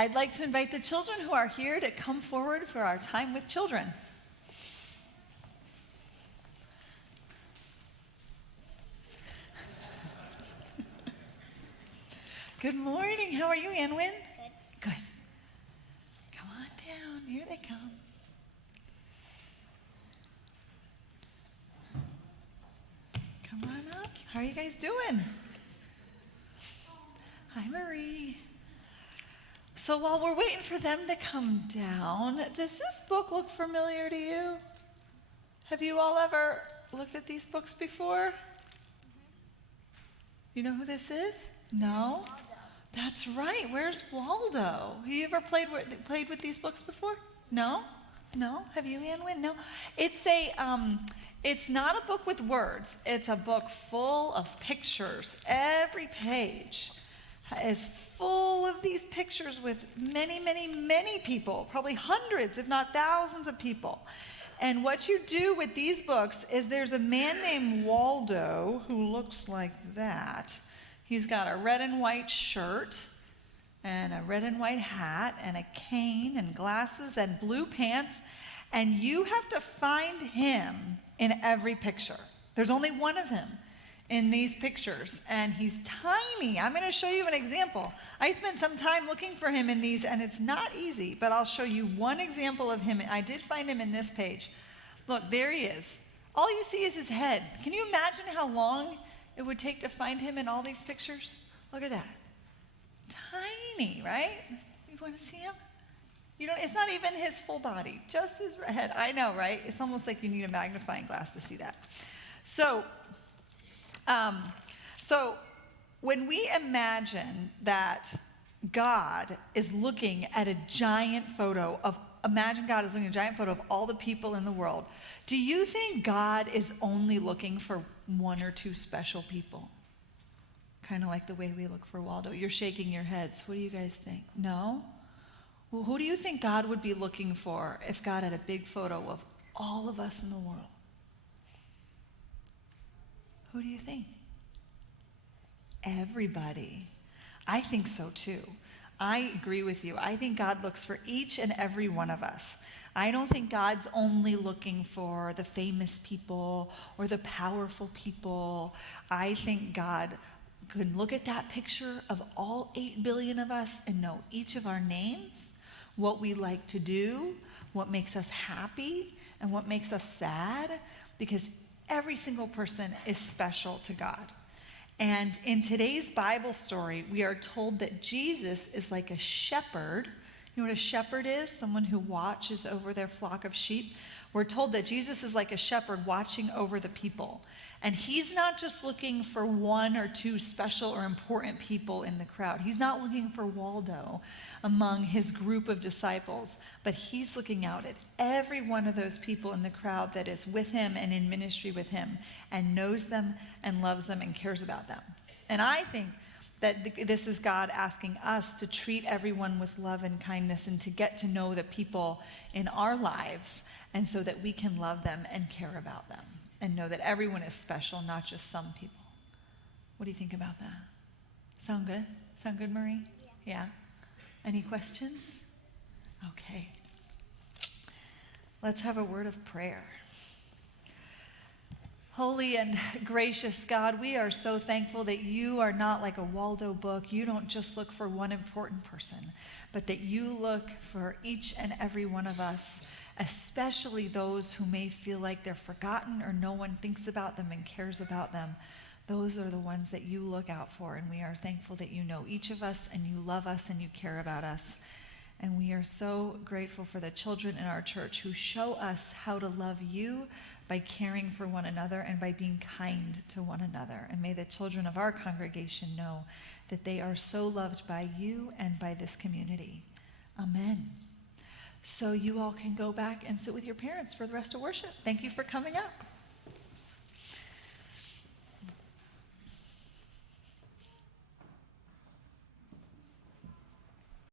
I'd like to invite the children who are here to come forward for our time with children. Good morning. How are you, Anwin? Good. Good. Come on down. Here they come. Come on up. How are you guys doing? Hi, Marie. So while we're waiting for them to come down, does this book look familiar to you? Have you all ever looked at these books before? You know who this is? No? That's right. Where's Waldo? Have you ever played with these books before? No? No? Have you, Anwin? No? It's not a book with words. It's a book full of pictures. Every page is full of these pictures with many, many, many people, probably hundreds, if not thousands of people. And what you do with these books is there's a man named Waldo who looks like that. He's got a red and white shirt and a red and white hat and a cane and glasses and blue pants. And you have to find him in every picture. There's only one of him in these pictures, and he's tiny. I'm going to show you an example. I spent some time looking for him in these, and it's not easy, but I'll show you one example of him. I did find him in this page. Look, there he is. All you see is his head. Can you imagine how long it would take to find him in all these pictures? Look at that. Tiny, right? You want to see him? It's not even his full body, just his head. I know, right? It's almost like you need a magnifying glass to see that. So when we imagine that God is looking at a giant photo of all the people in the world, do you think God is only looking for one or two special people? Kind of like the way we look for Waldo. You're shaking your heads. What do you guys think? No? Well, who do you think God would be looking for if God had a big photo of all of us in the world? Who do you think? Everybody. I think so too. I agree with you. I think God looks for each and every one of us. I don't think God's only looking for the famous people or the powerful people. I think God could look at that picture of all 8 billion of us and know each of our names, what we like to do, what makes us happy, and what makes us sad, because every single person is special to God. And in today's Bible story, we are told that Jesus is like a shepherd. You know what a shepherd is? Someone who watches over their flock of sheep. We're told that Jesus is like a shepherd watching over the people. And he's not just looking for one or two special or important people in the crowd. He's not looking for Waldo among his group of disciples, but he's looking out at every one of those people in the crowd that is with him and in ministry with him and knows them and loves them and cares about them. And I think that this is God asking us to treat everyone with love and kindness and to get to know the people in our lives, and so that we can love them and care about them and know that everyone is special, not just some people. What do you think about that? Sound good? Sound good, Marie? Yeah? Any questions? Okay. Let's have a word of prayer. Holy and gracious God, we are so thankful that you are not like a Waldo book. You don't just look for one important person, but that you look for each and every one of us, especially those who may feel like they're forgotten or no one thinks about them and cares about them. Those are the ones that you look out for, and we are thankful that you know each of us and you love us and you care about us. And we are so grateful for the children in our church who show us how to love you by caring for one another and by being kind to one another. And may the children of our congregation know that they are so loved by you and by this community. Amen. So you all can go back and sit with your parents for the rest of worship. Thank you for coming up.